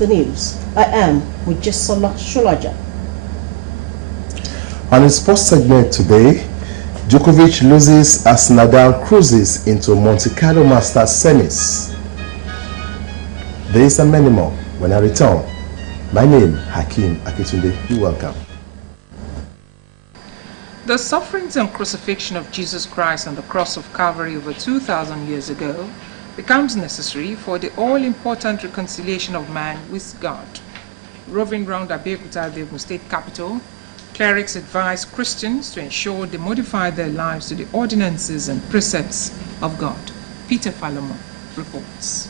The news. I am with Jesola Shulaja. On his first segment today, Djokovic loses as Nadal cruises into Monte Carlo Masters semis. This and many more when I return. My name, Hakeem Akitunde. You're welcome. The sufferings and crucifixion of Jesus Christ on the cross of Calvary over 2,000 years ago becomes necessary for the all-important reconciliation of man with God. Roving round Abeokuta, the Ogun State capital, clerics advise Christians to ensure they modify their lives to the ordinances and precepts of God. Peter Falomo reports.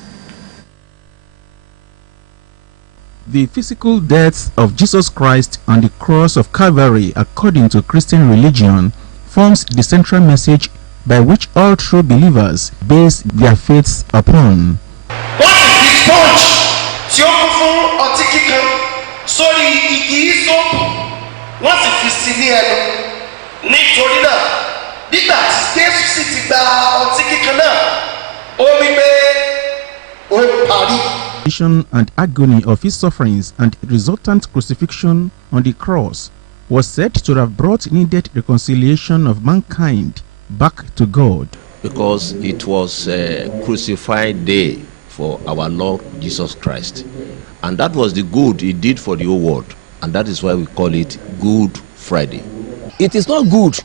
The physical death of Jesus Christ on the cross of Calvary, according to Christian religion, forms the central message by which all true believers base their faiths upon. What is this sponge? Tí ó kún fún ọtí kíkan sórí igi ìsopù wọ́n sì fi sí ní ẹnu. Nítorí náà, nígbà tí Jésù sì ti gba ọtí kíkan náà, ó wí pé ó parí. And agony of his sufferings and resultant crucifixion on the cross was said to have brought needed reconciliation of mankind back to God. Because it was a crucified day for our Lord Jesus Christ. And that was the good he did for the whole world. And that is why we call it Good Friday. It is not good,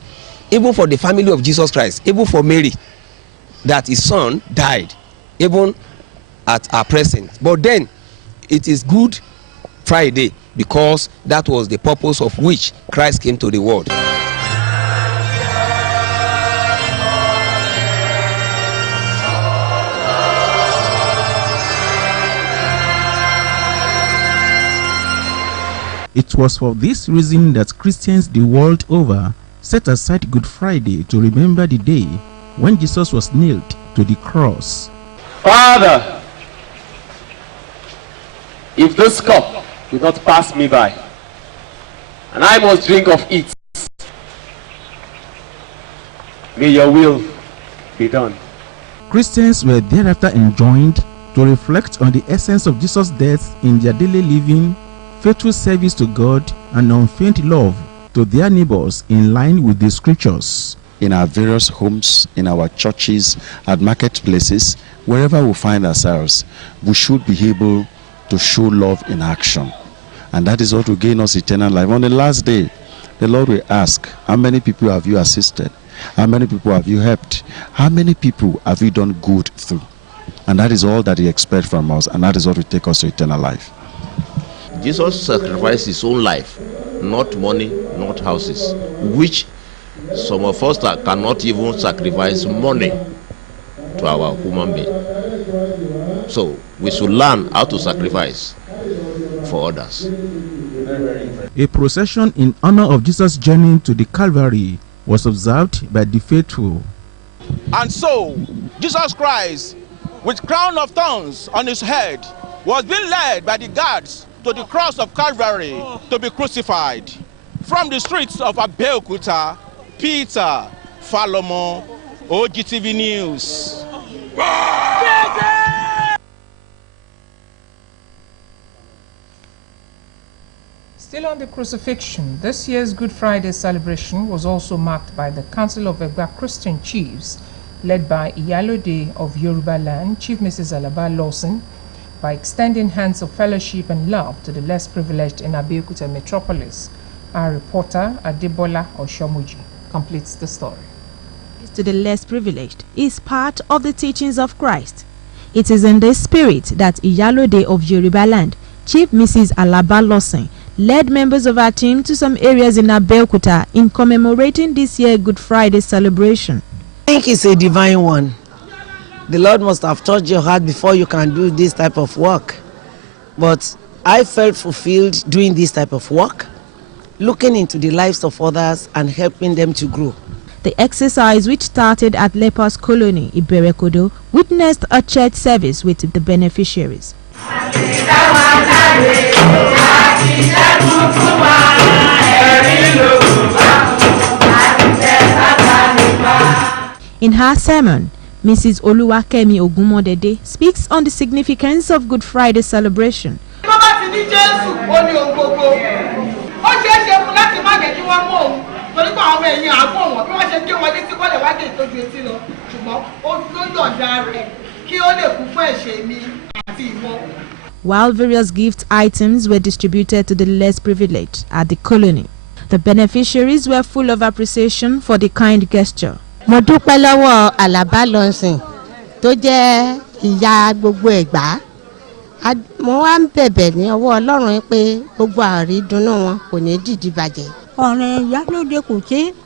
even for the family of Jesus Christ, even for Mary, that his son died, even at our present. But then, it is Good Friday because that was the purpose of which Christ came to the world. It was for this reason that Christians the world over set aside Good Friday to remember the day when Jesus was nailed to the cross. Father, if this cup will not pass me by, and I must drink of it, may your will be done. Christians were thereafter enjoined to reflect on the essence of Jesus' death in their daily living, faithful service to God, and unfeigned love to their neighbors in line with the scriptures. In our various homes, in our churches, at marketplaces, wherever we find ourselves, we should be able to show love in action. And that is what will gain us eternal life. On the last day, the Lord will ask, how many people have you assisted? How many people have you helped? How many people have you done good through? And that is all that he expects from us, and that is what will take us to eternal life. Jesus sacrificed his own life, not money, not houses, which some of us cannot even sacrifice money to our human being. So we should learn how to sacrifice for others. A procession in honor of Jesus' journey to the Calvary was observed by the faithful. And so, Jesus Christ, with crown of thorns on his head, was being led by the guards to the cross of Calvary to be crucified. From the streets of Abeokuta, Peter Falomo, OGTV News. Still on the crucifixion, this year's Good Friday celebration was also marked by the Council of Egba Christian Chiefs, led by Iyalode of Yoruba Land, Chief Mrs. Alaba Lawson, by extending hands of fellowship and love to the less privileged in Abeokuta metropolis. Our reporter, Adebola Oshomuji, completes the story. To the less privileged is part of the teachings of Christ. It is in this spirit that Iyalode of Yoruba Land, Chief Mrs. Alaba Lawson, led members of our team to some areas in Abeokuta in commemorating this year's Good Friday celebration. I think it's a divine one. The Lord must have touched your heart before you can do this type of work. But I felt fulfilled doing this type of work, looking into the lives of others and helping them to grow. The exercise, which started at Lepers Colony, Iberekodo, witnessed a church service with the beneficiaries. In her sermon, Mrs. Oluwakemi Ogunmodede speaks on the significance of Good Friday celebration. Mo ó ní ohun gbogbo ó ṣeé ṣe fún láti má jẹ́ kí wọ́n mú òun torí pé àwọn èèyàn àgbọ̀ wọn bí wọ́n ṣe gé wọn létí kọ́lẹ̀ wá dé ìtọ́jú etí lọ ṣùgbọ́n ó ló yọ̀ǹda rẹ̀ kí ó lè kú fún ẹ̀ṣẹ̀ mi àti ìwọ. While various gift items were distributed to the less privileged at the colony, the beneficiaries were full of appreciation for the kind gesture. Mo dúpẹ́ lọ́wọ́ Àlàbá Lọ́sìn tó jẹ́ ìyá gbogbo Ẹ̀gbá. Mo wá ń bẹ̀bẹ̀ ní ọwọ́ Ọlọ́run pé gbogbo àrídùnnú wọn kò ní dìdí bàjẹ́. Ọ̀rẹ́ ìyálóde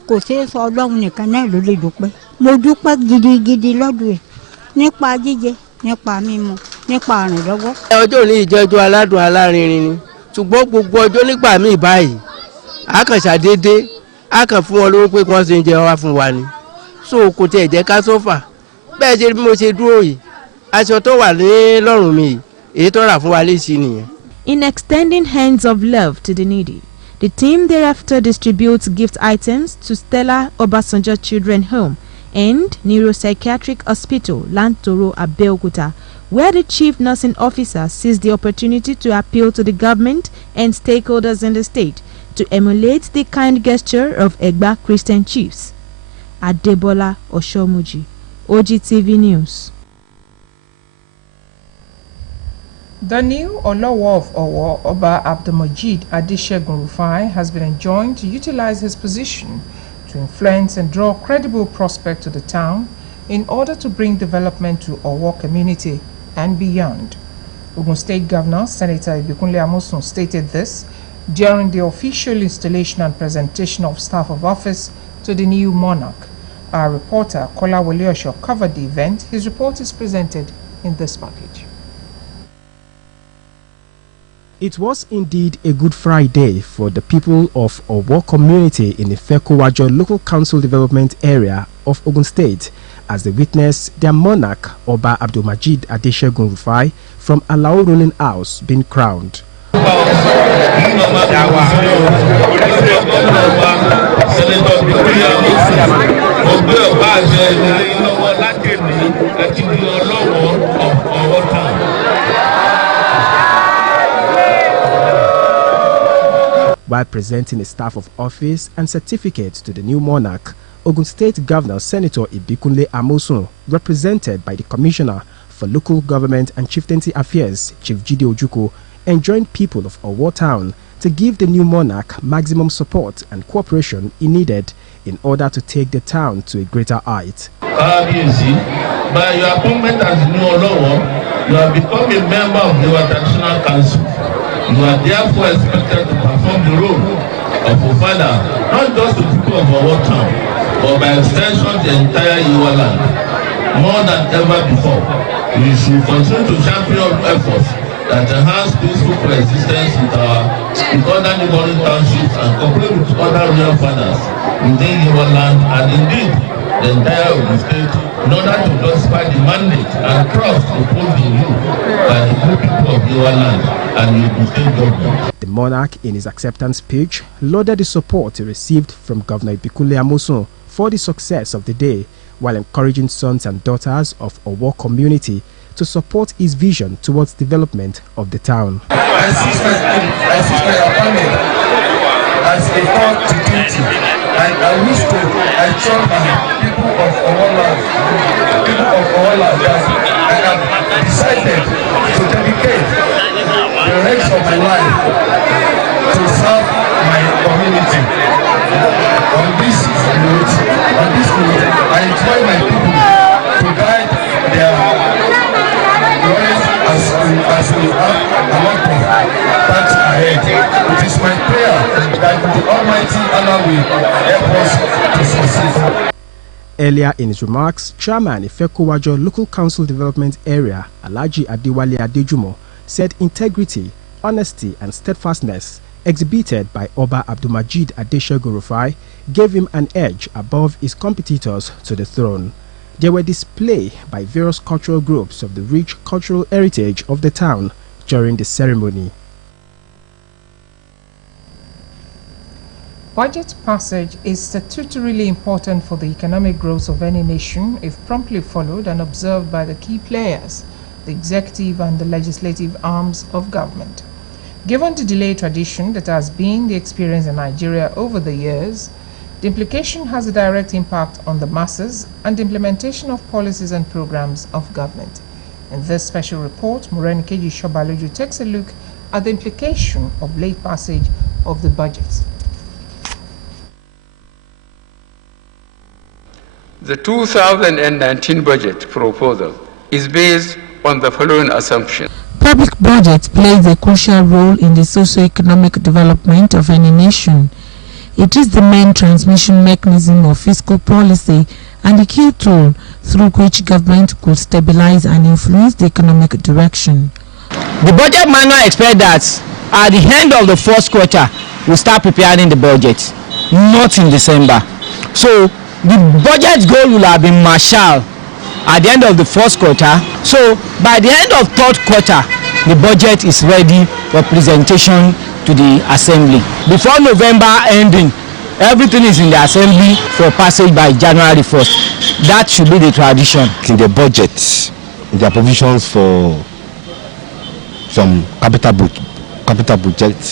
kò ṣeé sọ Ọlọ́run nìkan náà ló lè dúpẹ́. Mo dúpẹ́ gidigidi lọ́dún ẹ̀ nípa jíjẹ nípa mímu nípa àrìnlọ́wọ́. Ọjọ́ òní ìjẹ́jọ́ aládùn alárinrin ni ṣùgbọ́n gbogbo ọjọ́ nígbà míì báyìí a kàn ṣàdédé a kàn fún wọn lówó pé kí wọ́n ṣe ń jẹ wá fún wa ni so kò tiẹ̀ jẹ́ ká sọ́fà bẹ́ẹ̀ ṣe bí mo ṣe dúró yìí aṣọ tó wà ní lọ́rùn mi yìí èyí tó rà fún wa léṣe nìyẹn. In extending hands of love to the needy, the team thereafter distributes gift items to Stella Obasanjo Children's Home and Neuropsychiatric Hospital, Lantoro, Abeokuta, where the chief nursing officer seized the opportunity to appeal to the government and stakeholders in the state to emulate the kind gesture of Egba Christian chiefs. Adebola Oshomuji, OGTV News. The new Olowo of Owo, Oba Abdulmajid Adeshegun Rufai, has been enjoined to utilize his position to influence and draw credible prospect to the town in order to bring development to Owo community and beyond. Ogun State Governor Senator Ibikunle Amosun stated this during the official installation and presentation of staff of office to the new monarch. Our reporter Kola Woliosho covered the event. His report is presented in this package. It was indeed a Good Friday for the people of Owo community in the Ifekowajo Local Council Development Area of Ogun State as they witnessed their monarch Oba Abdulmajid Adeshegun Rufai from Alao ruling house being crowned. While presenting a staff of office and certificate to the new monarch, Ogun State Governor Senator Ibikunle Amosun, represented by the Commissioner for Local Government and Chieftaincy Affairs, Chief Jide Ojuko, enjoined people of Owo Town to give the new monarch maximum support and cooperation he needed in order to take the town to a greater height. By your appointment as new Olowo, you have become a member of the Traditional Council. You are therefore expected to perform the role of a father, not just the people of Owo Town, but by extension the entire Iwa land. More than ever before, we should continue to champion efforts that enhance peaceful coexistence with other neighboring townships and cooperate with other real fathers within Iwa land and indeed the entire Ogun State in order to justify the mandate and trust reposed in you by the good people of Iwa land and the Ogun State government. The monarch, in his acceptance speech, lauded the support he received from Governor Ibikunle Amosun for the success of the day, while encouraging sons and daughters of Owo community to support his vision towards development of the town. I see my appointment as a call to duty, and I wish to assure the people of Owo land that I have decided to dedicate the rest of my life to serve my community. On this note, I invite my people to guide their lives as we have a lot of paths ahead. It is my prayer that the Almighty Allah will help us to succeed. Earlier in his remarks, Chairman Ifekowajo Local Council Development Area, Alhaji Adewale Adejumo, said integrity, honesty and steadfastness exhibited by Oba Abdulmajid Adeshegun Rufai gave him an edge above his competitors to the throne. They were displayed by various cultural groups of the rich cultural heritage of the town during the ceremony. Budget passage is statutorily important for the economic growth of any nation if promptly followed and observed by the key players, the executive and the legislative arms of government. Given the delay tradition that has been the experience in Nigeria over the years, the implication has a direct impact on the masses and the implementation of policies and programs of government. In this special report, Morenikeji Shobaloju takes a look at the implication of late passage of the budget. The 2019 budget proposal is based on the following assumptions. Public budget plays a crucial role in the socio-economic development of any nation. It is the main transmission mechanism of fiscal policy and the key tool through which government could stabilize and influence the economic direction. The budget manual expects that at the end of the first quarter, we'll start preparing the budget, not in December. So the budget goal will have been marshaled at the end of the first quarter. So by the end of third quarter, the budget is ready for presentation to the assembly. Before November ending, everything is in the assembly for passage by January 1st. That should be the tradition. In the budget, there are provisions for some capital budget,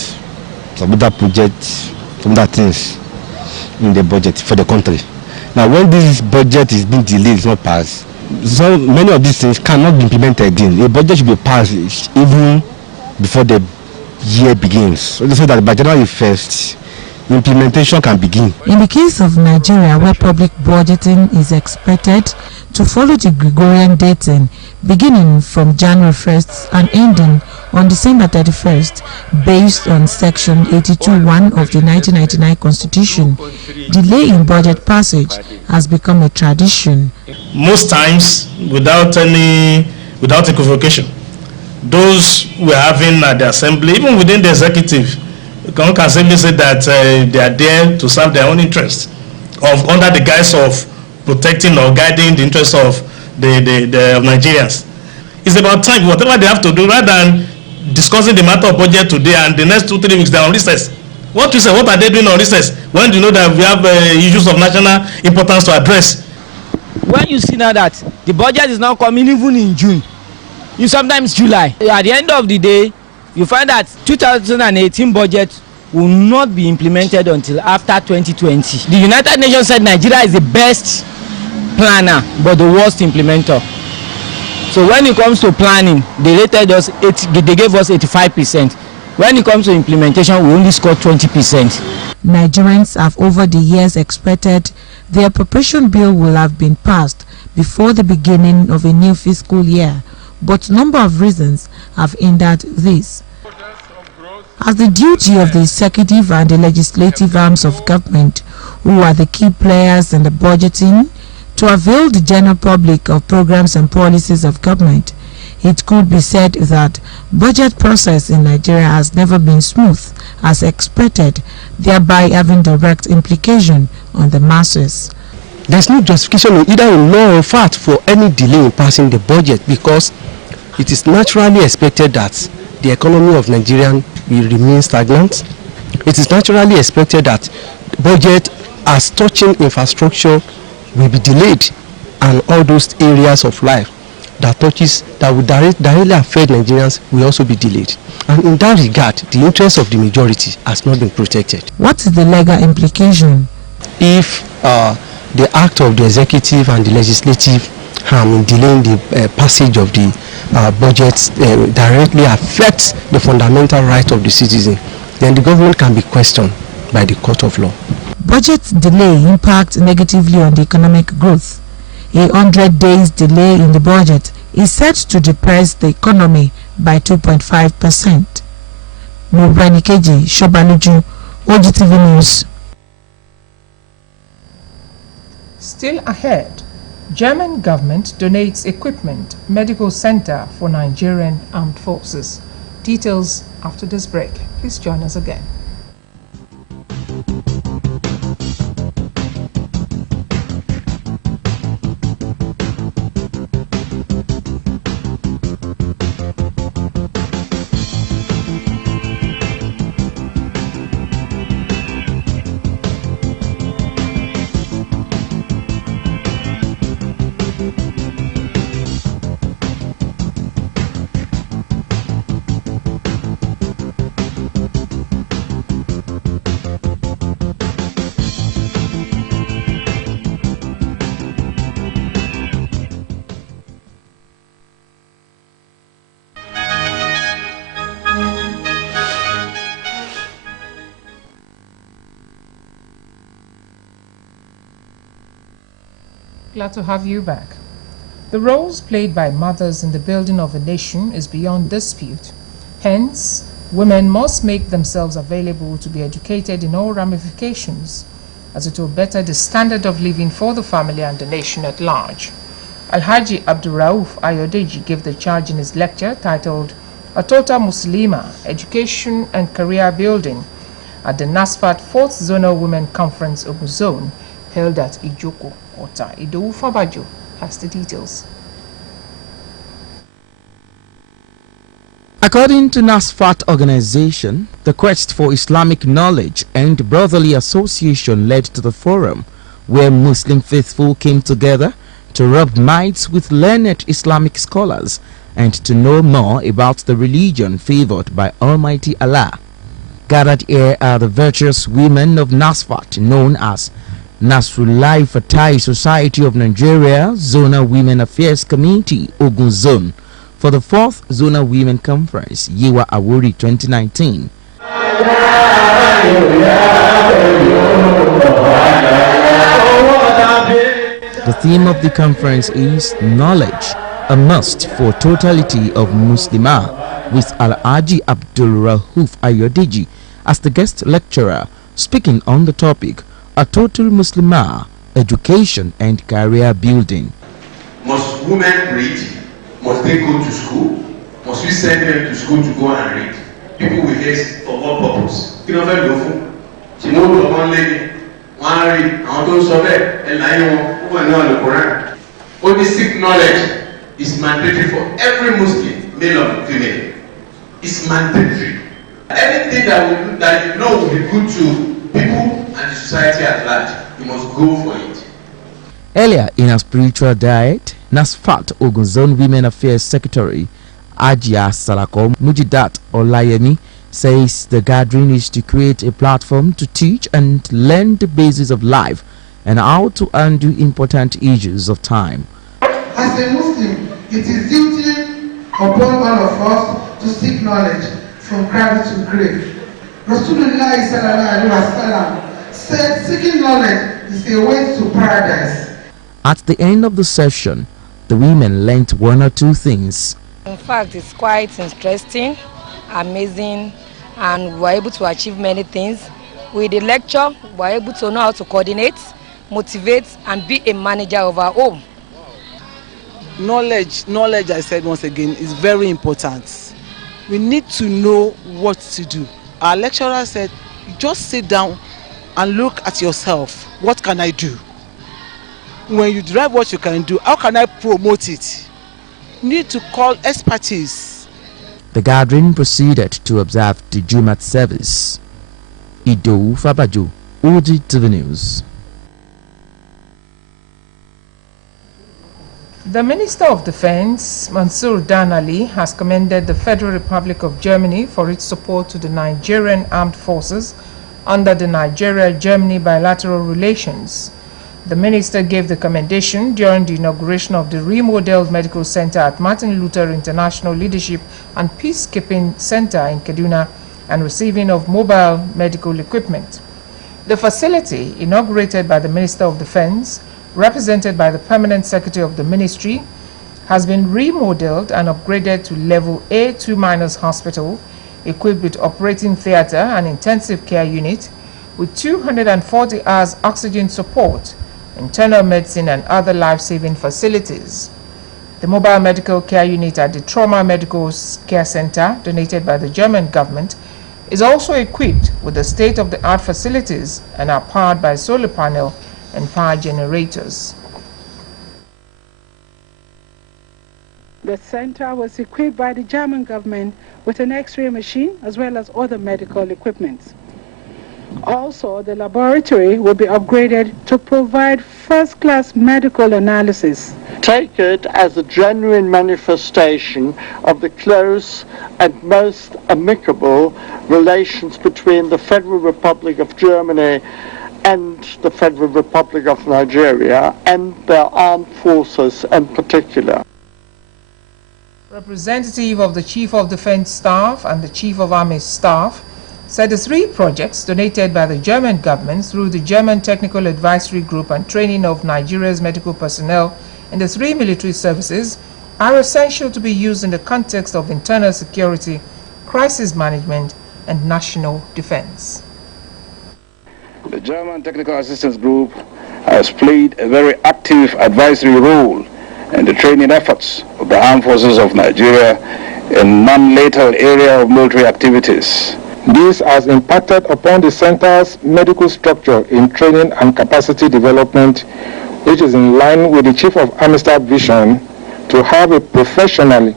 some other projects, some other things in the budget for the country. Now, when this budget is being delayed, it's not passed, so many of these things cannot be implemented again. The budget should be passed even before the year begins, so that by January 1st, implementation can begin. In the case of Nigeria, where public budgeting is expected to follow the Gregorian dating, beginning from January 1st and ending on December 31st, based on Section 82(1) of the 1999 Constitution, delay in budget passage has become a tradition. Most times, without equivocation, those we're having at the assembly, even within the executive, can simply say that they are there to serve their own interests, under the guise of protecting or guiding the interests of the Nigerians. It's about time, whatever they have to do, rather than discussing the matter of budget today and the next 2-3 weeks they're on recess. What are they doing on recess when you know that we have issues of national importance to address? When you see now that the budget is not coming even in June, sometimes July, at the end of the day, you find that 2018 budget will not be implemented until after 2020. The United Nations said Nigeria is the best planner but the worst implementer. So when it comes to planning, they rated us they gave us 85%. When it comes to implementation, we only scored 20%. Nigerians have over the years expected the appropriation bill will have been passed before the beginning of a new fiscal year, but a number of reasons have hindered this. As the duty of the executive and the legislative arms of government, who are the key players in the budgeting, to avail the general public of programs and policies of government, it could be said that budget process in Nigeria has never been smooth as expected, thereby having direct implication on the masses. There's no justification either in law or fact for any delay in passing the budget, because it is naturally expected that the economy of Nigeria will remain stagnant. It is naturally expected that budget as touching infrastructure will be delayed, and all those areas of life that will directly affect Nigerians will also be delayed. And in that regard, the interest of the majority has not been protected. What is the legal implication? If the act of the executive and the legislative in delaying the passage of the budget directly affects the fundamental right of the citizen, then the government can be questioned by the court of law. Budget delay impacts negatively on the economic growth. A 100 days delay in the budget is set to depress the economy by 2.5%. Morenikeji Shobaloju, OGTV News. Still ahead, German government donates equipment, medical center for Nigerian armed forces. Details after this break. Please join us again. Glad to have you back. The roles played by mothers in the building of a nation is beyond dispute. Hence, women must make themselves available to be educated in all ramifications, as it will better the standard of living for the family and the nation at large. Alhaji Abdurrauf Ayodeji gave the charge in his lecture titled A Total Muslima, Education and Career Building at the NASFAT 4th Zonal Women Conference Ogun Zone held at Ijoko, Ota. Idowu Fabajo has the details. According to NASFAT organization, the quest for Islamic knowledge and brotherly association led to the forum where Muslim faithful came together to rub minds with learned Islamic scholars and to know more about the religion favored by Almighty Allah. Gathered here are the virtuous women of NASFAT, known as Nasrullah Fatai Society of Nigeria Zonal Women Affairs Committee, Ogun Zone, for the 4th Zonal Women Conference, Yewa Awori 2019. The theme of the conference is Knowledge, a Must for Totality of Muslimah, with Alhaji Abdul Rauf Ayodeji as the guest lecturer, speaking on the topic, A Total Muslimah, Education and Career Building. Must women read? Must they go to school? Must we send them to school to go and read? People will ask for what purpose? You know, very often. She moved to one lady, one read, and don't survey, and I know who are not in the Quran. Only seek knowledge is mandatory for every Muslim, male or female. It's mandatory. Anything that you know will be good to people and the society at large, you must go for it. Earlier in a spiritual diet, NASFAT Ogun Zone Women Affairs Secretary Ajia Salako Mujidat Olayemi says the gathering is to create a platform to teach and learn the basis of life and how to undo important issues of time. As a Muslim, it is duty upon all of us to seek knowledge from cradle to grave. Rasulullah sallallahu alaihi wasallam said seeking knowledge is a way to paradise. At the end of the session, the women learnt one or two things. In fact, it's quite interesting, amazing, and we're able to achieve many things. With the lecture, we're able to know how to coordinate, motivate, and be a manager of our home. Knowledge, I said once again, is very important. We need to know what to do. Our lecturer said, just sit down and look at yourself. What can I do? When you derive what you can do, how can I promote it? You need to call expertise. The gathering proceeded to observe the Jumat service. Idowu Fabajo, Oji TV News. The Minister of Defense, Mansour Dan Ali, has commended the Federal Republic of Germany for its support to the Nigerian Armed Forces under the Nigeria-Germany bilateral relations. The minister gave the commendation during the inauguration of the remodeled medical center at Martin Luther International Leadership and Peacekeeping Center in Kaduna and receiving of mobile medical equipment. The facility, inaugurated by the Minister of Defense, represented by the Permanent Secretary of the Ministry, has been remodeled and upgraded to Level A2- hospital, equipped with operating theater and intensive care unit, with 240 hours oxygen support, internal medicine and other life-saving facilities. The mobile medical care unit at the Trauma Medical Care Center, donated by the German government, is also equipped with the state-of-the-art facilities and are powered by solar panel and power generators. The center was equipped by the German government with an X-ray machine as well as other medical equipment. Also, the laboratory will be upgraded to provide first-class medical analysis. Take it as a genuine manifestation of the close and most amicable relations between the Federal Republic of Germany and the Federal Republic of Nigeria and their armed forces in particular. Representative of the Chief of Defense Staff and the Chief of Army Staff said the 3 projects donated by the German government through the German Technical Advisory Group and training of Nigeria's medical personnel in the 3 military services are essential to be used in the context of internal security, crisis management, and national defense. The German Technical Assistance Group has played a very active advisory role in the training efforts of the armed forces of Nigeria in non-lethal area of military activities. This has impacted upon the center's medical structure in training and capacity development, which is in line with the Chief of Army Staff vision to have a professionally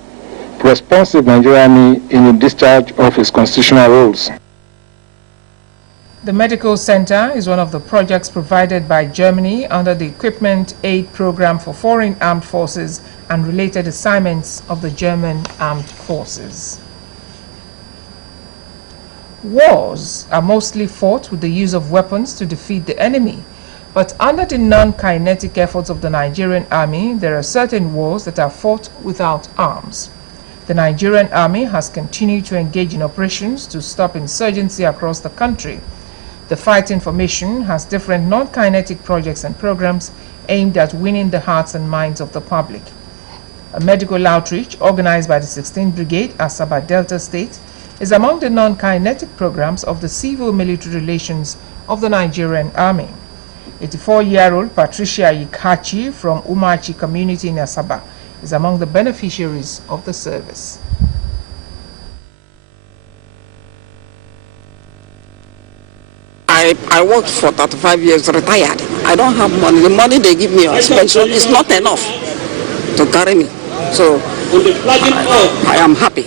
responsive Nigerian Army in the discharge of its constitutional roles. The Medical Center is one of the projects provided by Germany under the Equipment Aid Program for Foreign Armed Forces and related assignments of the German Armed Forces. Wars are mostly fought with the use of weapons to defeat the enemy, but under the non-kinetic efforts of the Nigerian Army, there are certain wars that are fought without arms. The Nigerian Army has continued to engage in operations to stop insurgency across the country. The fighting formation has different non-kinetic projects and programs aimed at winning the hearts and minds of the public. A medical outreach organized by the 16th Brigade, Asaba Delta State, is among the non-kinetic programs of the civil-military relations of the Nigerian Army. 84-year-old Patricia Ikachi from Umachi community in Asaba is among the beneficiaries of the service. I worked for 35 years, retired. I don't have money. The money they give me as pension is not enough to carry me. So I am happy.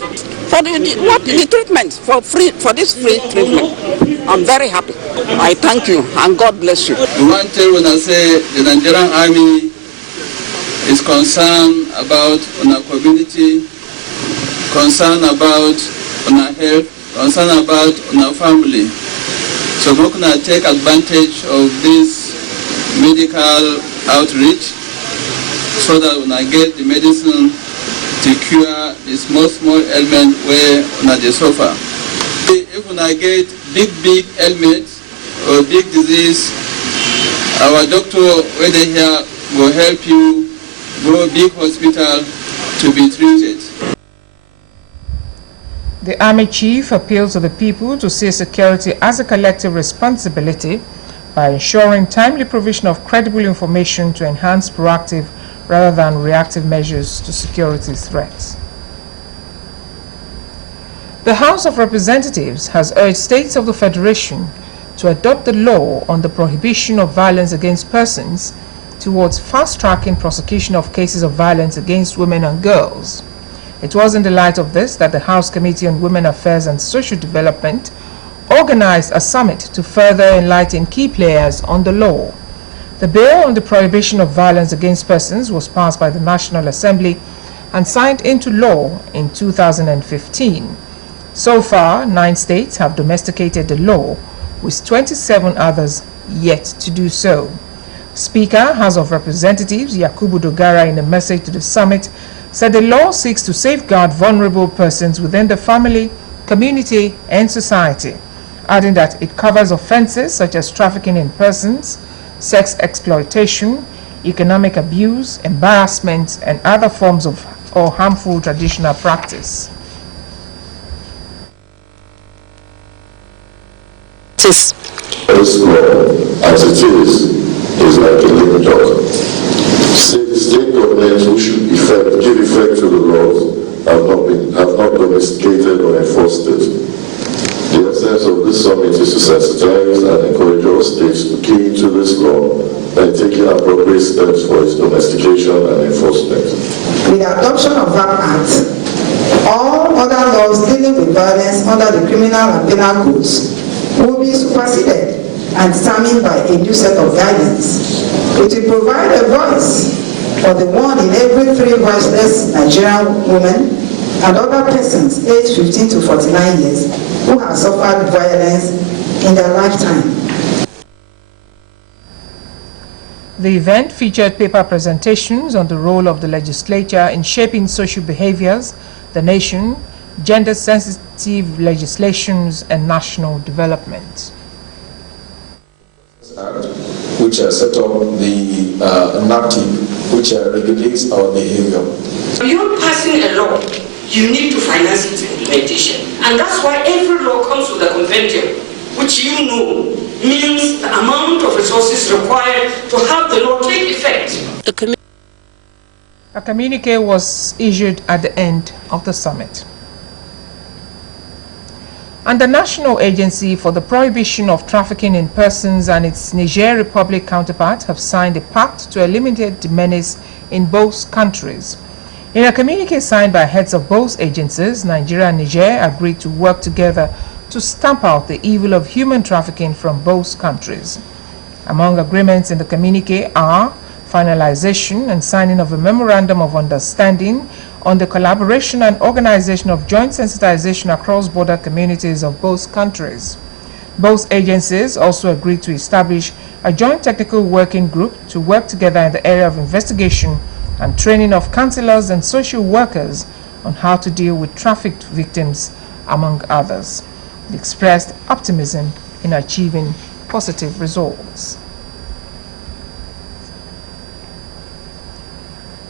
For the treatment, for this free treatment, I'm very happy. I thank you and God bless you. We want to when I say the Nigerian Army is concerned about our community, concerned about our health, concerned about our family. So we're going to take advantage of this medical outreach so that when I get the medicine to cure the small ailment where they suffer. If when I get big ailment or big disease, our doctor when they here will help you go big hospital to be treated. The Army Chief appeals to the people to see security as a collective responsibility by ensuring timely provision of credible information to enhance proactive rather than reactive measures to security threats. The House of Representatives has urged states of the Federation to adopt the law on the prohibition of violence against persons towards fast-tracking prosecution of cases of violence against women and girls. It was in the light of this that the House Committee on Women Affairs and Social Development organized a summit to further enlighten key players on the law. The bill on the prohibition of violence against persons was passed by the National Assembly and signed into law in 2015. So far, 9 states have domesticated the law, with 27 others yet to do so. Speaker, House of Representatives Yakubu Dogara, in a message to the summit, said the law seeks to safeguard vulnerable persons within the family, community, and society, adding that it covers offenses such as trafficking in persons, sex exploitation, economic abuse, embarrassment, and other forms of or harmful traditional practice. This law, as it is like a living dog. State governments who should give effect to the laws have not domesticated or enforced it. The essence of this summit is to sensitize and encourage all states to key into this law by taking appropriate steps for its domestication and enforcement. With the adoption of that Act, all other laws dealing with violence under the criminal and penal codes will be superseded and determined by a new set of guidelines. It will provide a voice for the one in every 3 voiceless Nigerian women and other persons aged 15 to 49 years who have suffered violence in their lifetime. The event featured paper presentations on the role of the legislature in shaping social behaviors, the nation, gender-sensitive legislations, and national development. Which set up the NAPTIP, which regulates our behavior. When you're passing a law, you need to finance its implementation. And that's why every law comes with a compendium, which you know means the amount of resources required to have the law take effect. A communique was issued at the end of the summit. And the National Agency for the Prohibition of Trafficking in Persons and its Niger Republic counterpart have signed a pact to eliminate the menace in both countries. In a communique signed by heads of both agencies, Nigeria and Niger agreed to work together to stamp out the evil of human trafficking from both countries. Among agreements in the communique are finalization and signing of a memorandum of understanding on the collaboration and organization of joint sensitization across border communities of both countries. Both agencies also agreed to establish a joint technical working group to work together in the area of investigation and training of counselors and social workers on how to deal with trafficked victims, among others. They expressed optimism in achieving positive results.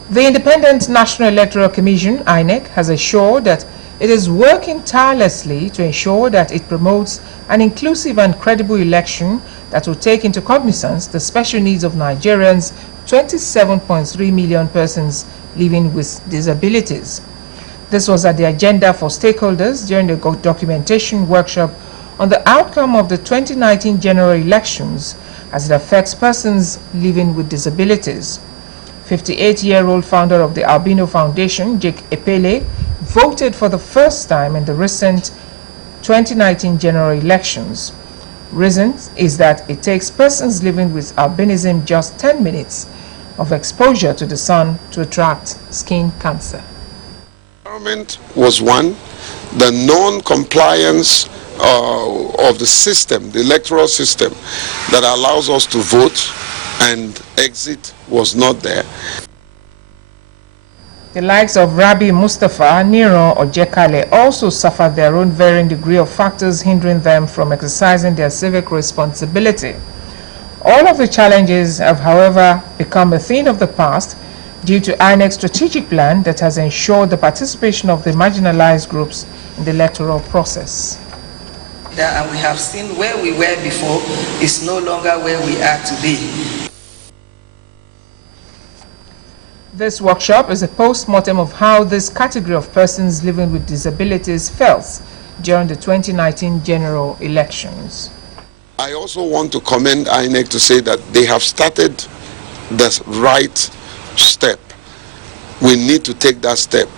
The Independent National Electoral Commission, INEC, has assured that it is working tirelessly to ensure that it promotes an inclusive and credible election that will take into cognizance the special needs of Nigerians, 27.3 million persons living with disabilities. This was at the agenda for stakeholders during the documentation workshop on the outcome of the 2019 general elections as it affects persons living with disabilities. 58-year-old founder of the Albino Foundation, Jake Epele, voted for the first time in the recent 2019 general elections. Reason is that it takes persons living with albinism just 10 minutes of exposure to the sun to attract skin cancer. Environment was one, the non-compliance of the system, the electoral system that allows us to vote and exit was not there. The likes of Rabi Mustafa, Niro, or Jekale also suffered their own varying degree of factors hindering them from exercising their civic responsibility. All of the challenges have, however, become a thing of the past due to INEC's strategic plan that has ensured the participation of the marginalized groups in the electoral process. And we have seen where we were before is no longer where we are today. This workshop is a post-mortem of how this category of persons living with disabilities felt during the 2019 general elections. I also want to commend INEC to say that they have started the right step. We need to take that step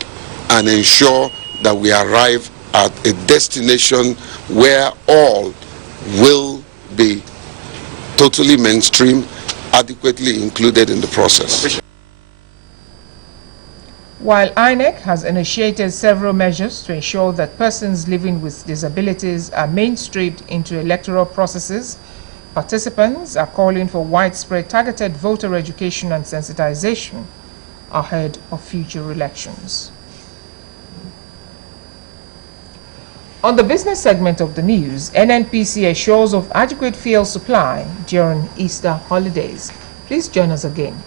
and ensure that we arrive at a destination where all will be totally mainstream, adequately included in the process. While INEC has initiated several measures to ensure that persons living with disabilities are mainstreamed into electoral processes, participants are calling for widespread targeted voter education and sensitization ahead of future elections. On the business segment of the news, NNPC assures of adequate fuel supply during Easter holidays. Please join us again.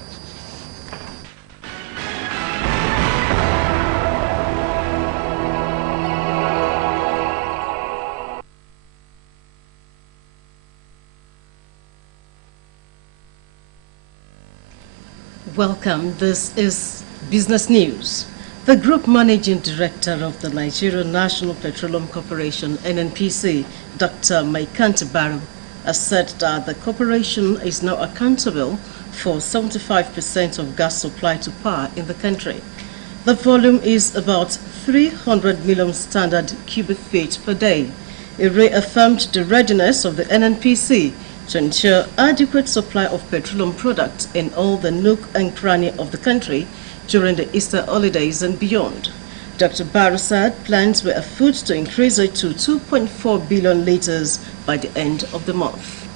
Welcome. This is Business News. The Group Managing Director of the Nigeria National Petroleum Corporation, NNPC, Dr. Maikant Baru, has said that the corporation is now accountable for 75% of gas supply to power in the country. The volume is about 300 million standard cubic feet per day. It reaffirmed the readiness of the NNPC to ensure adequate supply of petroleum products in all the nook and cranny of the country during the Easter holidays and beyond. Dr. Baru said plans were afoot to increase it to 2.4 billion liters by the end of the month.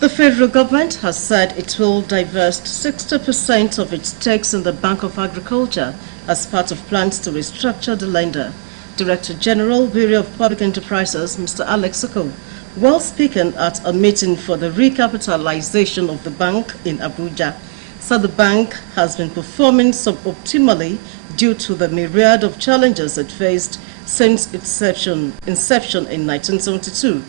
The federal government has said it will divest 60% of its stakes in the Bank of Agriculture as part of plans to restructure the lender. Director General, Bureau of Public Enterprises, Mr. Alex Soko, while speaking at a meeting for the recapitalization of the bank in Abuja, said the bank has been performing suboptimally due to the myriad of challenges it faced since its inception in 1972.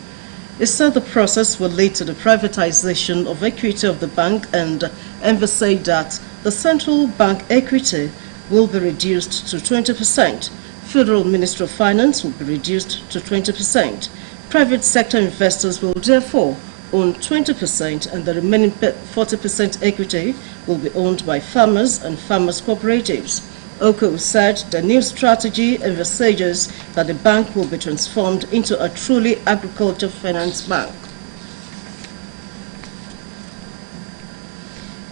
It said the process will lead to the privatization of equity of the bank and emphasized that the central bank equity will be reduced to 20%. Federal Ministry of Finance will be reduced to 20%. Private sector investors will therefore own 20%, and the remaining 40% equity will be owned by farmers and farmers' cooperatives. Oko said the new strategy envisages that the bank will be transformed into a truly agriculture finance bank.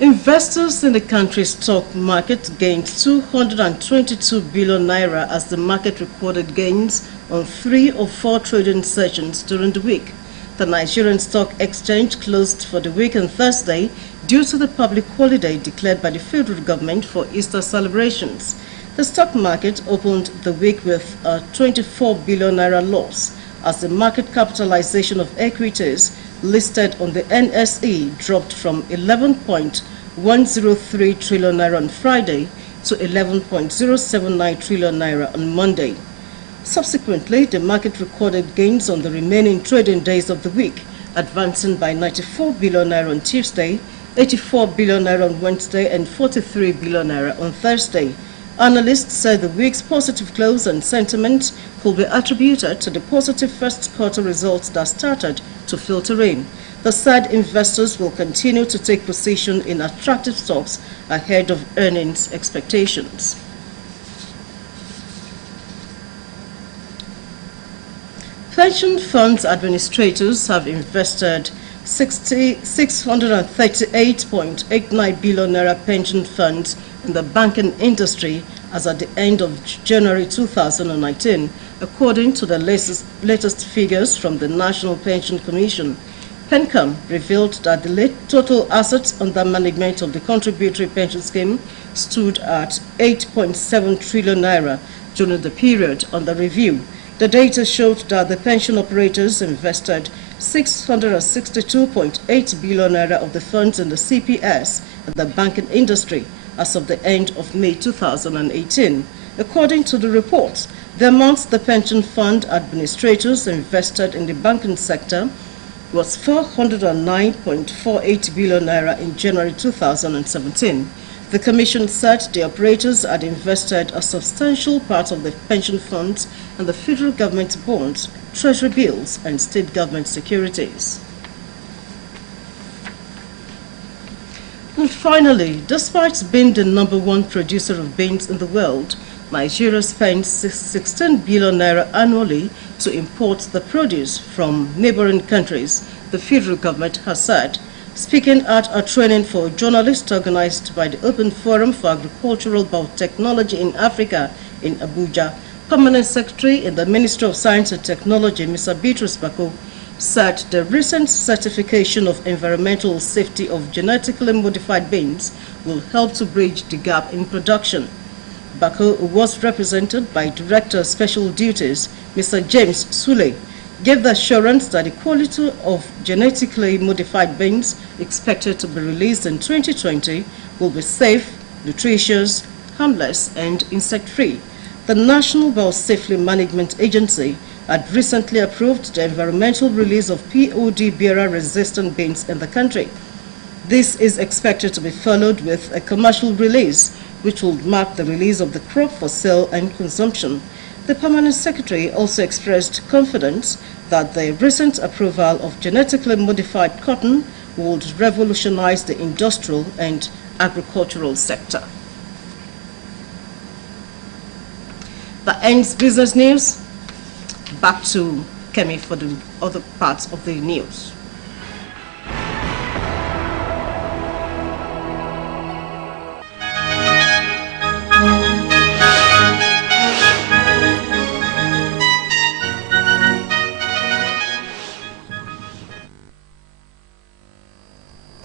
Investors in the country's stock market gained 222 billion naira as the market recorded gains on 3 or 4 trading sessions during the week. The Nigerian Stock Exchange closed for the week on Thursday due to the public holiday declared by the federal government for Easter celebrations. The stock market opened the week with a 24 billion naira loss as the market capitalization of equities listed on the NSE dropped from 11.103 trillion naira on Friday to 11.079 trillion naira on Monday. Subsequently, the market recorded gains on the remaining trading days of the week, advancing by 94 billion naira on Tuesday, 84 billion naira on Wednesday, and 43 billion naira on Thursday. Analysts said the week's positive close and sentiment could be attributed to the positive first quarter results that started to filter in. The said investors will continue to take position in attractive stocks ahead of earnings expectations. Pension funds administrators have invested 638.89 billion naira pension funds in the banking industry as at the end of January 2019, according to the latest figures from the National Pension Commission. PENCOM revealed that the total assets under management of the contributory pension scheme stood at 8.7 trillion naira during the period under review. The data showed that the pension operators invested 662.8 billion naira of the funds in the CPS and the banking industry as of the end of May 2018. According to the reports, the amount the pension fund administrators invested in the banking sector was 409.48 billion naira in January 2017. The Commission said the operators had invested a substantial part of the pension funds in the federal government bonds, treasury bills, and state government securities. And finally, despite being the #1 producer of beans in the world, Nigeria spends 16 billion naira annually to import the produce from neighboring countries, the federal government has said. Speaking at a training for journalists organized by the Open Forum for Agricultural Biotechnology in Africa in Abuja, Permanent Secretary in the Ministry of Science and Technology, Mr. Bitrus Bako, said the recent certification of environmental safety of genetically modified beans will help to bridge the gap in production. Bako, who was represented by Director of Special Duties, Mr. James Sule, gave the assurance that the quality of genetically modified beans expected to be released in 2020 will be safe, nutritious, harmless, and insect-free. The National Biosafety Management Agency had recently approved the environmental release of POD bearer-resistant beans in the country. This is expected to be followed with a commercial release, which will mark the release of the crop for sale and consumption. The Permanent Secretary also expressed confidence that the recent approval of genetically modified cotton would revolutionize the industrial and agricultural sector. That ends business news. Back to Kemi for the other parts of the news.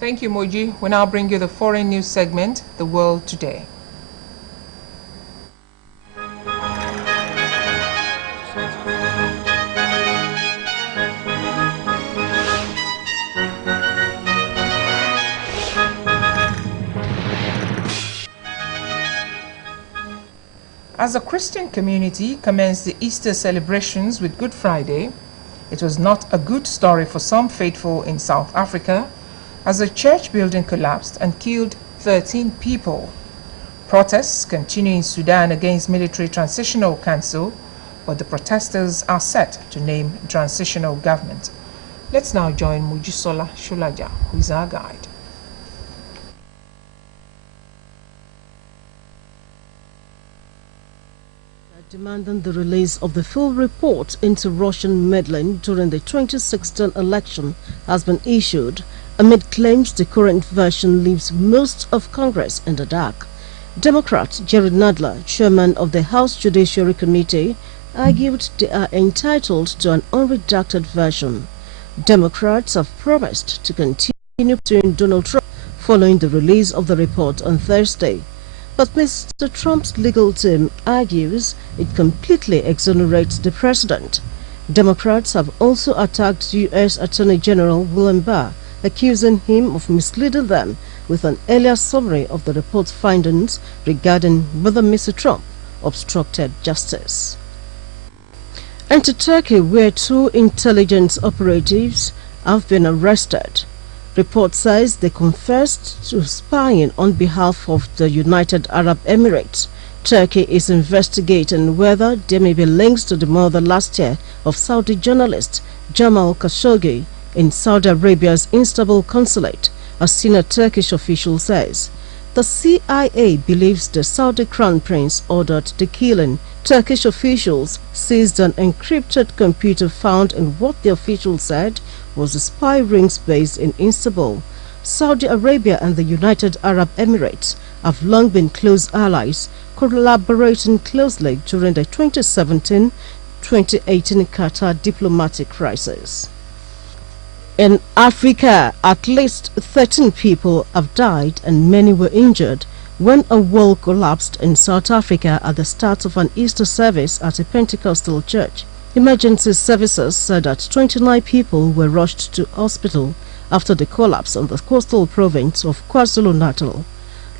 Thank you, Moji. We now bring you the foreign news segment, The World Today. As the Christian community commenced the Easter celebrations with Good Friday, it was not a good story for some faithful in South Africa as a church building collapsed and killed 13 people. Protests continue in Sudan against military transitional council, but the protesters are set to name transitional government. Let's now join Mujisola Shulaja, who is our guide. Demanding the release of the full report into Russian meddling during the 2016 election has been issued amid claims the current version leaves most of Congress in the dark. Democrat Jerry Nadler, chairman of the House Judiciary Committee, argued they are entitled to an unredacted version. Democrats have promised to continue pursuing Donald Trump following the release of the report on Thursday. But Mr. Trump's legal team argues it completely exonerates the president. Democrats have also attacked U.S. Attorney General William Barr, accusing him of misleading them with an earlier summary of the report's findings regarding whether Mr. Trump obstructed justice. And to Turkey, where 2 intelligence operatives have been arrested. Report says they confessed to spying on behalf of the United Arab Emirates. Turkey is investigating whether there may be links to the murder last year of Saudi journalist Jamal Khashoggi in Saudi Arabia's Istanbul consulate, a senior Turkish official says. The CIA believes the Saudi crown prince ordered the killing. Turkish officials seized an encrypted computer found in what the official said was a spy rings based in Istanbul. Saudi Arabia and the United Arab Emirates have long been close allies, collaborating closely during the 2017-2018 Qatar diplomatic crisis. In Africa, at least 13 people have died and many were injured when a wall collapsed in South Africa at the start of an Easter service at a Pentecostal church. Emergency services said that 29 people were rushed to hospital after the collapse in the coastal province of KwaZulu-Natal.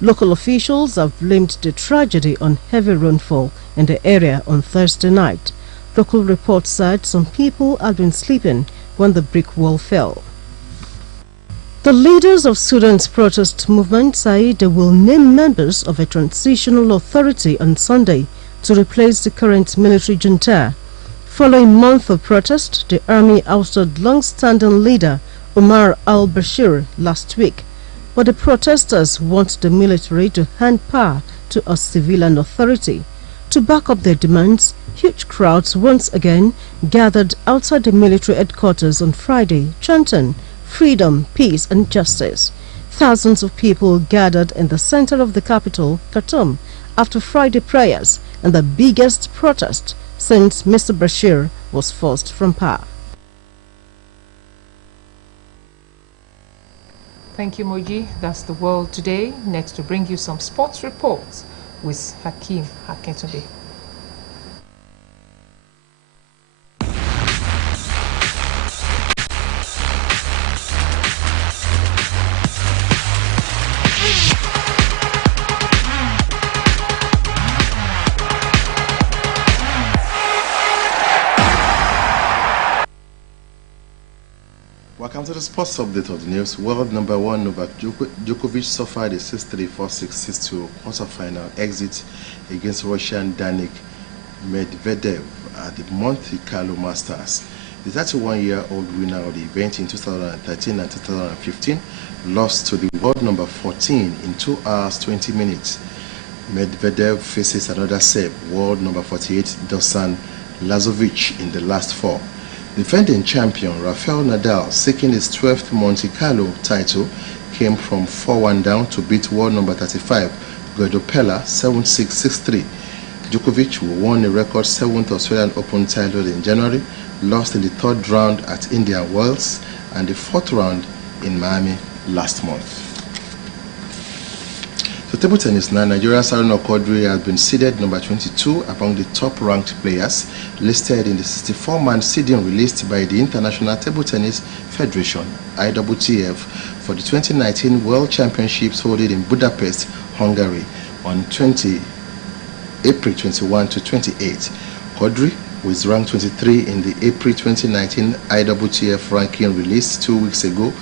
Local officials have blamed the tragedy on heavy rainfall in the area on Thursday night. Local reports said some people had been sleeping when the brick wall fell. The leaders of Sudan's protest movement say they will name members of a transitional authority on Sunday to replace the current military junta. Following months of protest, the army ousted long-standing leader Omar al-Bashir last week, but the protesters want the military to hand power to a civilian authority. To back up their demands, huge crowds once again gathered outside the military headquarters on Friday, chanting freedom, peace and justice. Thousands of people gathered in the center of the capital, Khartoum, after Friday prayers and the biggest protest since Mr. Bashir was forced from power. Thank you, Moji. That's the world today. Next, to bring you some sports reports with Hakeem Akintunde. Welcome to the sports update of the news. World number 1 Novak Djokovic suffered a 6-3, 4-6, 6-2 quarter-final exit against Russian Danik Medvedev at the Monte Carlo Masters. The 31-year-old winner of the event in 2013 and 2015 lost to the world number 14 in 2 hours 20 minutes. Medvedev faces another Serb, world number 48 Dusan Lazovic, in the last 4. Defending champion Rafael Nadal, seeking his 12th Monte Carlo title, came from 4-1 down to beat world number 35 Guido Pella 7-6, 6-3. Djokovic, who won a record 7th Australian Open title in January, lost in the 3rd round at Indian Wells and the 4th round in Miami last month. So table tennis now, Nigeria's Haruna Quadri has been seeded number 22 among the top-ranked players listed in the 64-man seeding released by the International Table Tennis Federation, ITTF, for the 2019 World Championships holding in Budapest, Hungary on 20 April 21 to 28. Quadri, who is ranked 23 in the April 2019 IWTF ranking released 2 weeks ago,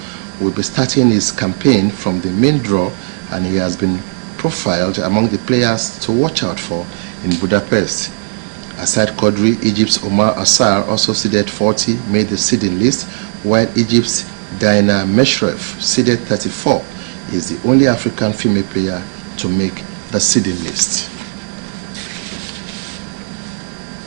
will be starting his campaign from the main draw, and he has been profiled among the players to watch out for in Budapest. Aside Quadri, Egypt's Omar Assar, also seeded 40, made the seeding list, while Egypt's Diana Meshref, seeded 34, is the only African female player to make the seeding list.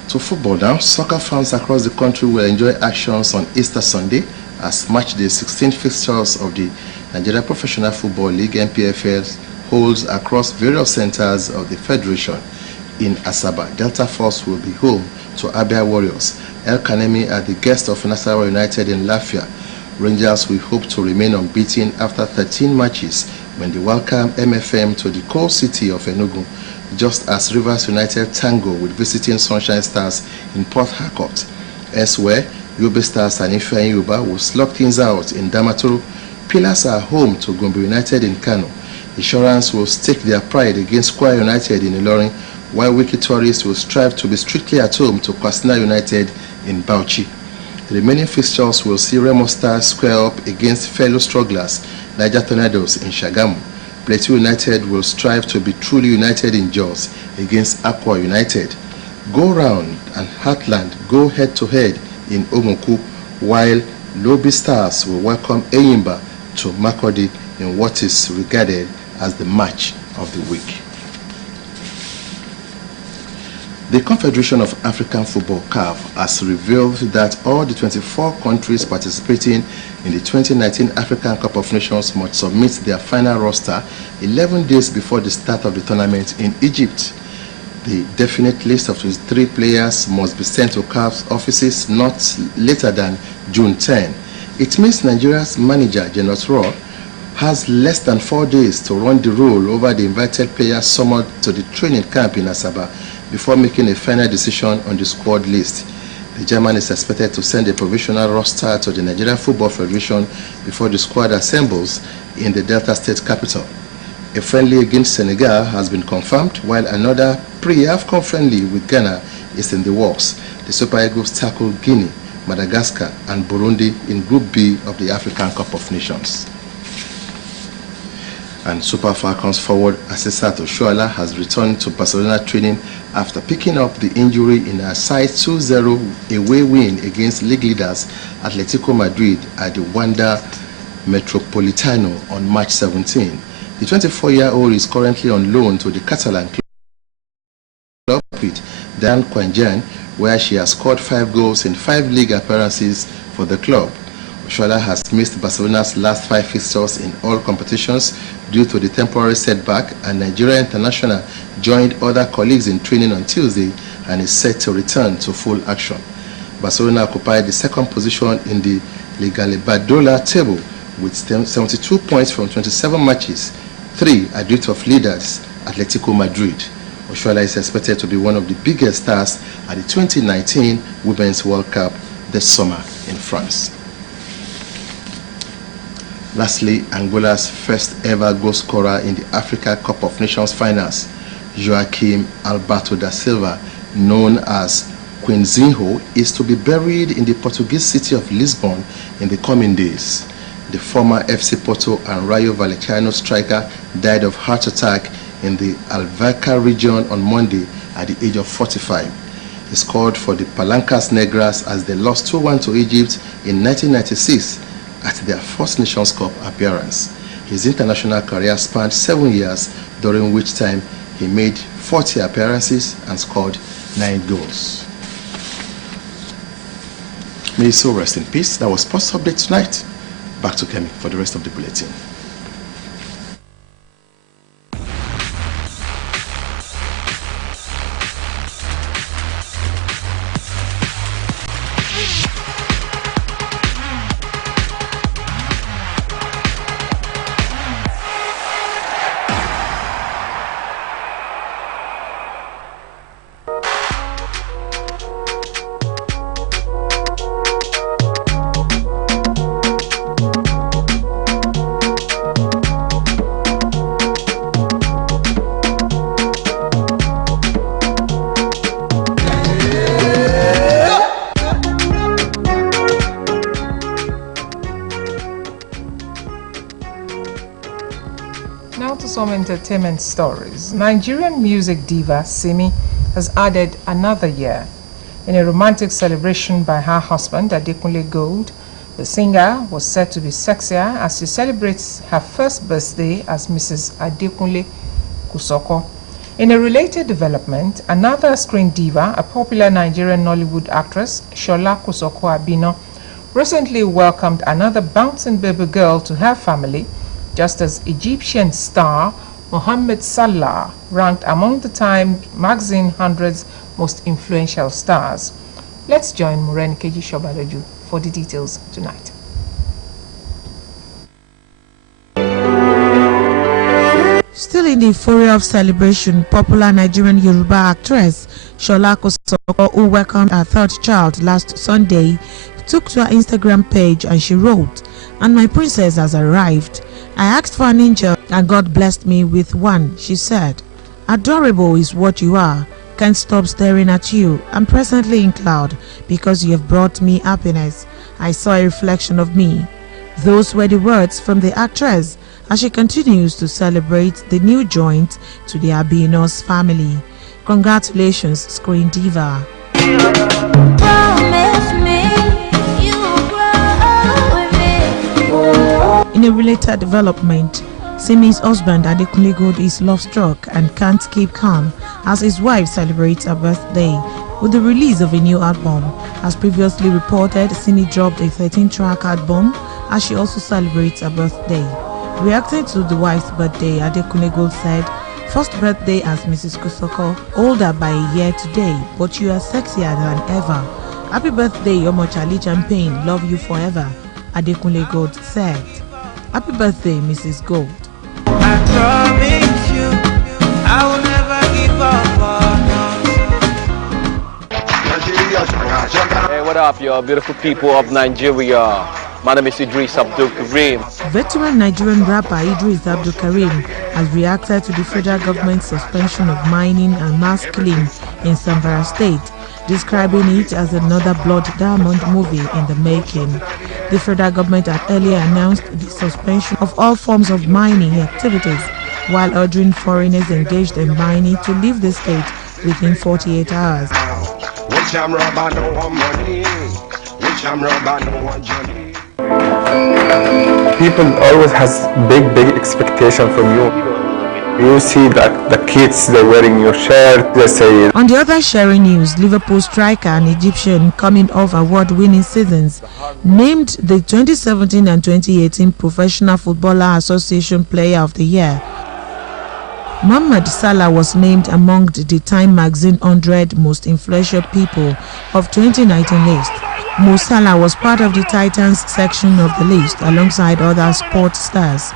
To football now, soccer fans across the country will enjoy actions on Easter Sunday as match day 16 fixtures of the Nigeria Professional Football League (NPFL) holds across various centers of the federation. In Asaba, Delta Force will be home to Abia Warriors. El Kanemi are the guests of Nasarawa United in Lafia. Rangers will hope to remain unbeaten after 13 matches when they welcome MFM to the core city of Enugu, just as Rivers United tango with visiting Sunshine Stars in Port Harcourt. Elsewhere, Yobe Stars and Ifeanyi Uba will slug things out in Damaturu. Pillars are home to Gombe United in Kano. Insurance will stake their pride against Kwara United in Ilorin, while Wiki Tourists will strive to be strictly at home to Kwasina United in Bauchi. The remaining fixtures will see Remo Stars square up against fellow strugglers, Niger Tornadoes in Shagamu. Plateau United will strive to be truly united in Jos against Aqua United. Go Round and Heartland go head-to-head in Omoku, while Lobi Stars will welcome Eyimba to Makurdi in what is regarded as the match of the week. The Confederation of African Football (CAF) has revealed that all the 24 countries participating in the 2019 African Cup of Nations must submit their final roster 11 days before the start of the tournament in Egypt. The definite list of 23 players must be sent to CAF's offices not later than June 10. It means Nigeria's manager, Janot Raw, has less than 4 days to run the role over the invited players summoned to the training camp in Asaba before making a final decision on the squad list. The German is expected to send a provisional roster to the Nigeria Football Federation before the squad assembles in the Delta State capital. A friendly against Senegal has been confirmed, while another pre-AFCON friendly with Ghana is in the works. The Super Eagles tackle Guinea, Madagascar, and Burundi in Group B of the African Cup of Nations. And Super Falcons forward Asisat Oshoala has returned to Barcelona training after picking up the injury in a side 2-0 away win against league leaders Atletico Madrid at the Wanda Metropolitano on March 17. The 24-year-old is currently on loan to the Catalan club with Dan Quanjan, where she has scored 5 goals in 5 league appearances for the club. Oshoala has missed Barcelona's last 5 fixtures in all competitions due to the temporary setback, and Nigeria International joined other colleagues in training on Tuesday and is set to return to full action. Barcelona occupied the second position in the Liga Iberdrola table with 72 points from 27 matches, 3 are due of leaders Atletico Madrid. Oshoala is expected to be one of the biggest stars at the 2019 Women's World Cup this summer in France. Lastly, Angola's first ever goal scorer in the Africa Cup of Nations finals, Joaquim Alberto da Silva, known as Quinzinho, is to be buried in the Portuguese city of Lisbon in the coming days. The former FC Porto and Rayo Vallecano striker died of heart attack in the Alverca region on Monday at the age of 45. He scored for the Palancas Negras as they lost 2-1 to Egypt in 1996 at their first Nations Cup appearance. His international career spanned 7 years, during which time he made 40 appearances and scored 9 goals. May his soul rest in peace. That was Sports Update tonight. Back to Kemi for the rest of the bulletin. some entertainment stories. Nigerian music diva Simi has added another year. In a romantic celebration by her husband, Adekunle Gold, the singer was said to be sexier as she celebrates her first birthday as Mrs. Adekunle Kusoko. In a related development, another screen diva, a popular Nigerian Nollywood actress, Shola Kusoko Abino, recently welcomed another bouncing baby girl to her family, just as Egyptian star Mohammed Salah ranked among the Time magazine 100's most influential stars. Let's join Morenikeji Shobaloju for the details tonight. Still in the euphoria of celebration, popular Nigerian Yoruba actress Shola Kosoko, who welcomed her third child last Sunday, took to her Instagram page and she wrote, "And my princess has arrived. I asked for an angel and God blessed me with one," she said. "Adorable is what you are. Can't stop staring at you. I'm presently in cloud because you have brought me happiness. I saw a reflection of me." Those were the words from the actress as she continues to celebrate the new joint to the Abinos family. Congratulations, Screen Diva. In a related development, Simi's husband Adekunle Gold is love-struck and can't keep calm as his wife celebrates her birthday with the release of a new album. As previously reported, Simi dropped a 13-track album as she also celebrates her birthday. Reacting to the wife's birthday, Adekunle Gold said, "First birthday as Mrs. Kusoko, older by a year today, but you are sexier than ever. Happy birthday, Yomo Charlie Champagne, love you forever," Adekunle Gold said. Happy birthday, Mrs. Gold. I promise you, I will never give up on us. Hey, what up, y'all beautiful people of Nigeria? My name is Idris Abdul Karim. Veteran Nigerian rapper Idris Abdul Karim has reacted to the federal government's suspension of mining and mass killing in Zamfara State, describing it as another Blood Diamond movie in the making. The federal government had earlier announced the suspension of all forms of mining activities, while ordering foreigners engaged in mining to leave the state within 48 hours. People always has big expectation from you. You see that the kids, they're wearing your shirt, they say. On the other sharing news, Liverpool striker and Egyptian coming off award-winning seasons, named the 2017 and 2018 Professional Footballer Association Player of the Year. Mohamed Salah was named among the Time magazine 100 most influential people of 2019 list. Mo Salah was part of the Titans section of the list alongside other sports stars.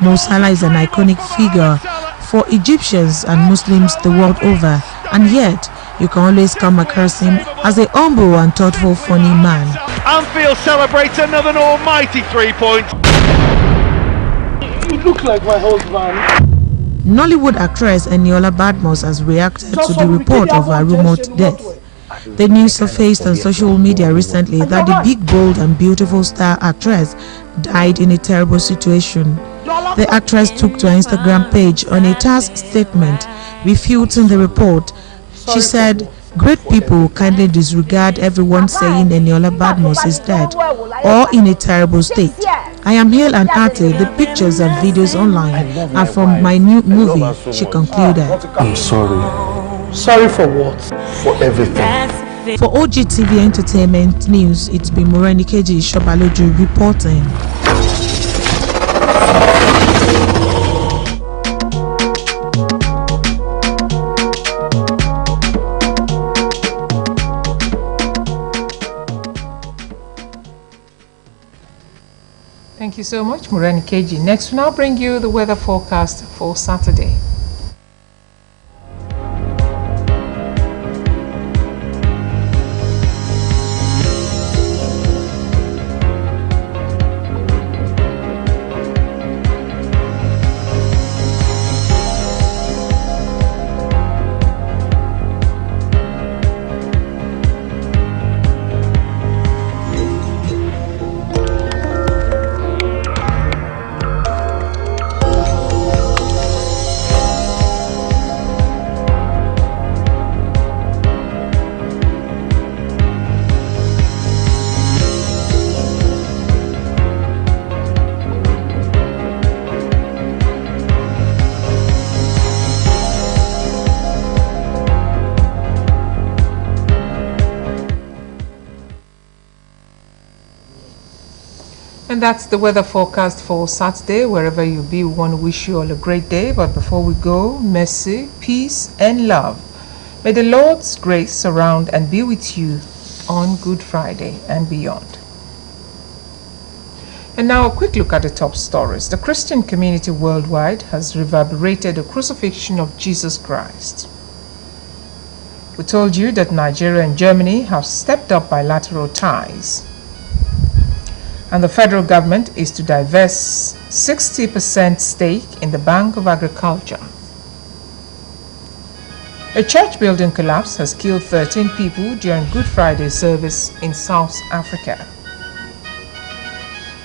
Mo Salah is an iconic figure for Egyptians and Muslims the world over, and yet you can always come across him as a humble and thoughtful, funny man. Anfield celebrates another almighty 3 points. You look like my husband. Nollywood actress Eniola Badmus has reacted to the report of her rumored death. The news surfaced on social media recently that the big, bold and beautiful star actress died in a terrible situation. The actress took to her Instagram page on a task statement refuting the report. She said, "Great people kindly disregard everyone saying Eniola Badmus is dead or in a terrible state. I am hale and hearty. The pictures and videos online are from my new movie," she concluded. I'm sorry. Sorry for what? For everything. For OGTV Entertainment News, it's been Morenikeji Shobaloju reporting. Thank you so much, Morenikeji. Next, we'll now bring you the weather forecast for Saturday. And that's the weather forecast for Saturday. Wherever you be, we want to wish you all a great day. But before we go, mercy, peace, and love. May the Lord's grace surround and be with you on Good Friday and beyond. And now a quick look at the top stories. The Christian community worldwide has reverberated the crucifixion of Jesus Christ. We told you that Nigeria and Germany have stepped up bilateral ties. And the federal government is to divest 60% stake in the Bank of Agriculture. A church building collapse has killed 13 people during Good Friday service in South Africa.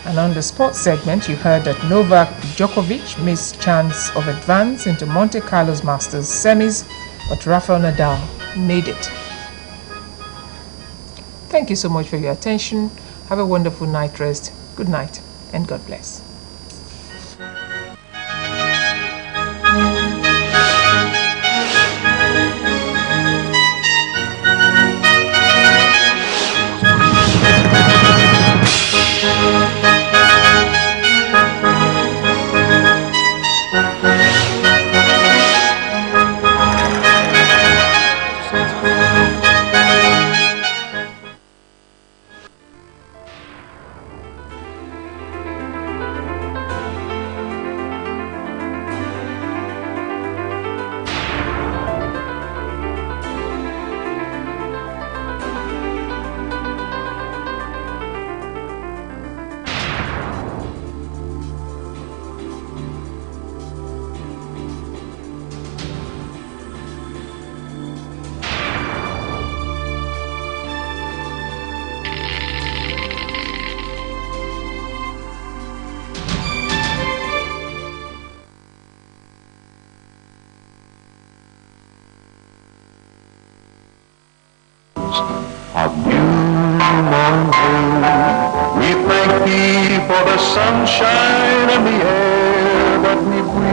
And on the sports segment, you heard that Novak Djokovic missed chance of advance into Monte Carlo's Masters semis, but Rafael Nadal made it. Thank you so much for your attention. Have a wonderful night rest. Good night and God bless. Of new morning, we thank thee for the sunshine and the air.